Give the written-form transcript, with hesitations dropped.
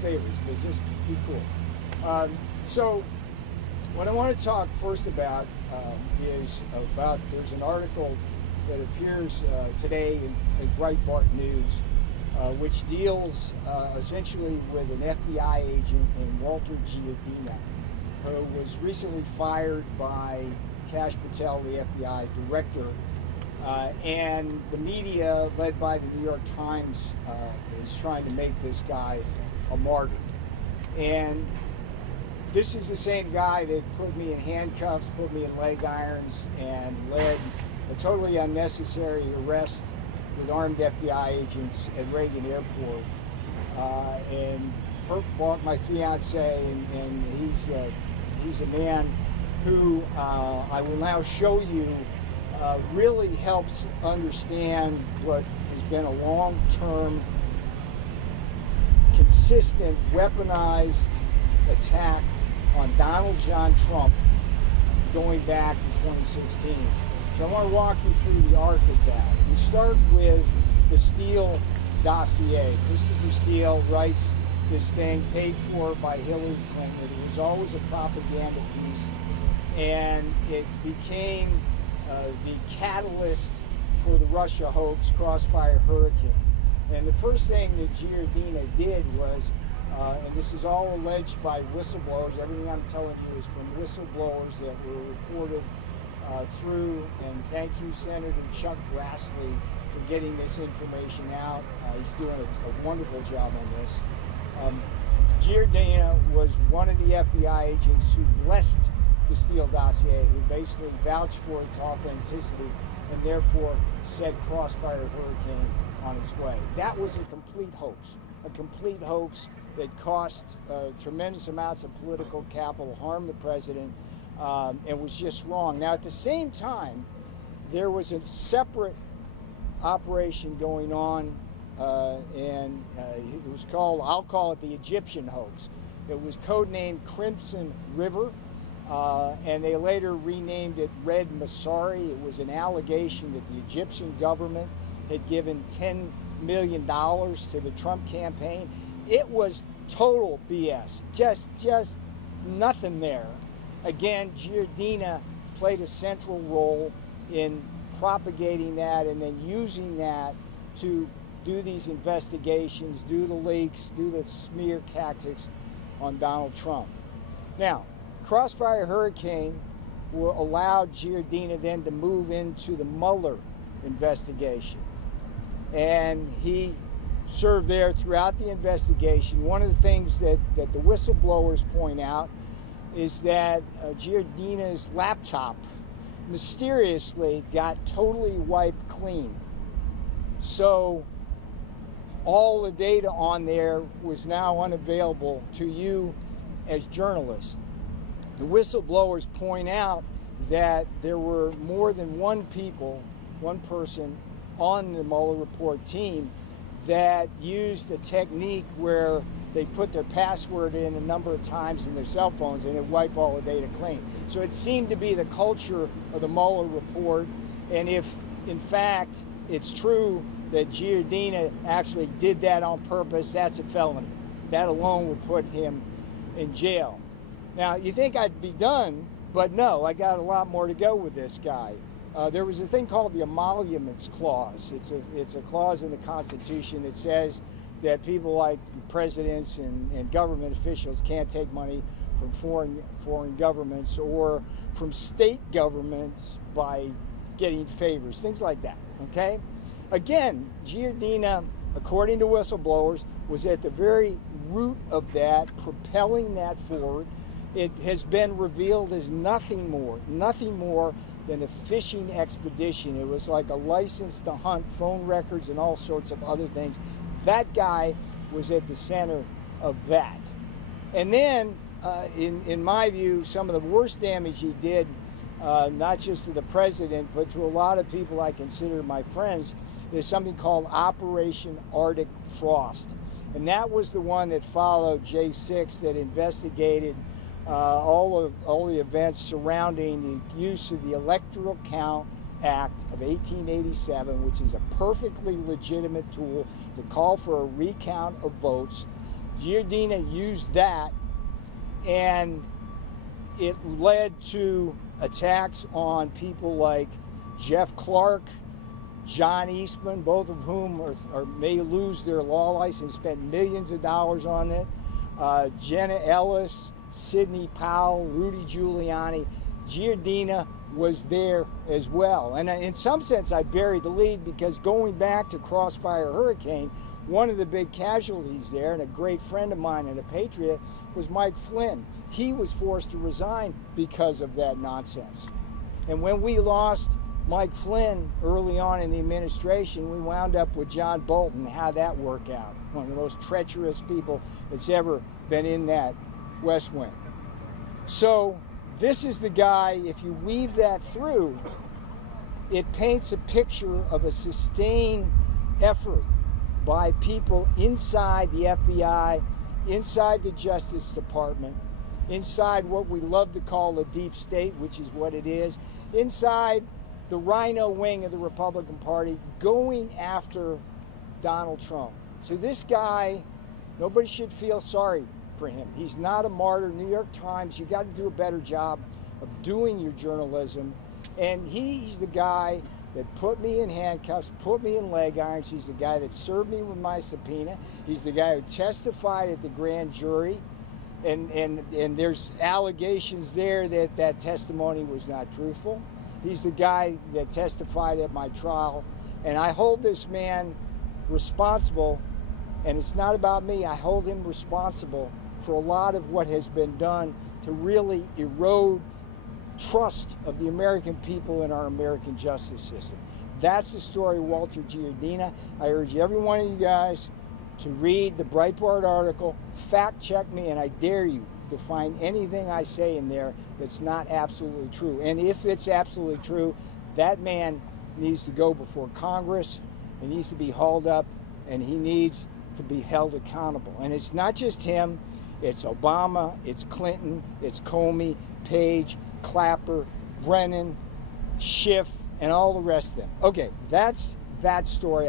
favors, but just be cool. So what I want to talk first about is about, there's an article that appears today in Breitbart News, which deals essentially with an FBI agent named Walter Gio, who was recently fired by Kash Patel, the FBI director, and the media, led by the New York Times, is trying to make this guy a martyr. And this is the same guy that put me in handcuffs, put me in leg irons, and led a totally unnecessary arrest with armed FBI agents at Reagan Airport. And bought my fiance, and he's a man who I will now show you really helps understand what has been a long-term, consistent, weaponized attack on Donald John Trump going back to 2016. So I want to walk you through the arc of that. We start with the Steele dossier. Christopher Steele writes this thing paid for by Hillary Clinton. It was always a propaganda piece, and it became the catalyst for the Russia hoax, Crossfire Hurricane. And the first thing that Giardina did was, and this is all alleged by whistleblowers, everything I'm telling you is from whistleblowers that were reported through, and thank you, Senator Chuck Grassley, for getting this information out. He's doing a wonderful job on this. Giardina was one of the FBI agents who blessed the Steele dossier, who basically vouched for its authenticity and therefore set Crossfire Hurricane on its way. That was a complete hoax that cost tremendous amounts of political capital, harmed the president, and was just wrong. Now, at the same time, there was a separate operation going on, and it was called, I'll call it the Egyptian Hoax. It was codenamed Crimson River, and they later renamed it Red Masari. It was an allegation that the Egyptian government had given $10 million to the Trump campaign. It was total BS, just nothing there. Again, Giardina played a central role in propagating that and then using that to do these investigations, do the leaks, do the smear tactics on Donald Trump. Now, Crossfire Hurricane allowed Giardina then to move into the Mueller investigation. And he served there throughout the investigation. One of the things that the whistleblowers point out is that Giardina's laptop mysteriously got totally wiped clean. So all the data on there was now unavailable to you as journalists. The whistleblowers point out that there were more than one person on the Mueller report team that used a technique where they put their password in a number of times in their cell phones and it wiped all the data clean. So it seemed to be the culture of the Mueller report, and if in fact it's true that Giardina actually did that on purpose, that's a felony. That alone would put him in jail. Now, you think I'd be done, but no, I got a lot more to go with this guy. There was a thing called the Emoluments clause. It's a clause in the Constitution that says that people like presidents and government officials can't take money from foreign governments or from state governments by getting favors, things like that, okay? Again, Giardina, according to whistleblowers, was at the very root of that, propelling that forward. It has been revealed as nothing more than a fishing expedition. It was like a license to hunt, phone records, and all sorts of other things. That guy was at the center of that. And then, in my view, some of the worst damage he did, not just to the president, but to a lot of people I consider my friends, is something called Operation Arctic Frost. And that was the one that followed J6, that investigated all the events surrounding the use of the Electoral Count Act of 1887, which is a perfectly legitimate tool to call for a recount of votes Giardina used that, and it led to attacks on people like Jeff Clark, John Eastman, both of whom may lose their law license, spent millions of dollars on it. Jenna Ellis, Sidney Powell, Rudy Giuliani. Giardina was there as well. And in some sense, I buried the lead, because going back to Crossfire Hurricane, one of the big casualties there, and a great friend of mine and a patriot, was Mike Flynn. He was forced to resign because of that nonsense. And when we lost Mike Flynn early on in the administration, we wound up with John Bolton. How'd that work out? One of the most treacherous people that's ever been in that West Wing. So this is the guy, if you weave that through, it paints a picture of a sustained effort by people inside the FBI, inside the Justice Department, inside what we love to call the deep state, which is what it is, inside the rhino wing of the Republican Party, going after Donald Trump. So this guy, nobody should feel sorry for him. He's not a martyr. New York Times, you got to do a better job of doing your journalism. And he's the guy that put me in handcuffs, put me in leg irons. He's the guy that served me with my subpoena. He's the guy who testified at the grand jury. And there's allegations there that that testimony was not truthful. He's the guy that testified at my trial. And I hold this man responsible, and it's not about me. I hold him responsible for a lot of what has been done to really erode trust of the American people in our American justice system. That's the story of Walter Giardina. I urge every one of you guys to read the Breitbart article, fact check me, and I dare you to find anything I say in there that's not absolutely true. And if it's absolutely true, that man needs to go before Congress. He needs to be hauled up, and he needs to be held accountable. And it's not just him. It's Obama, it's Clinton, it's Comey, Page, Clapper, Brennan, Schiff, and all the rest of them. Okay, that's that story.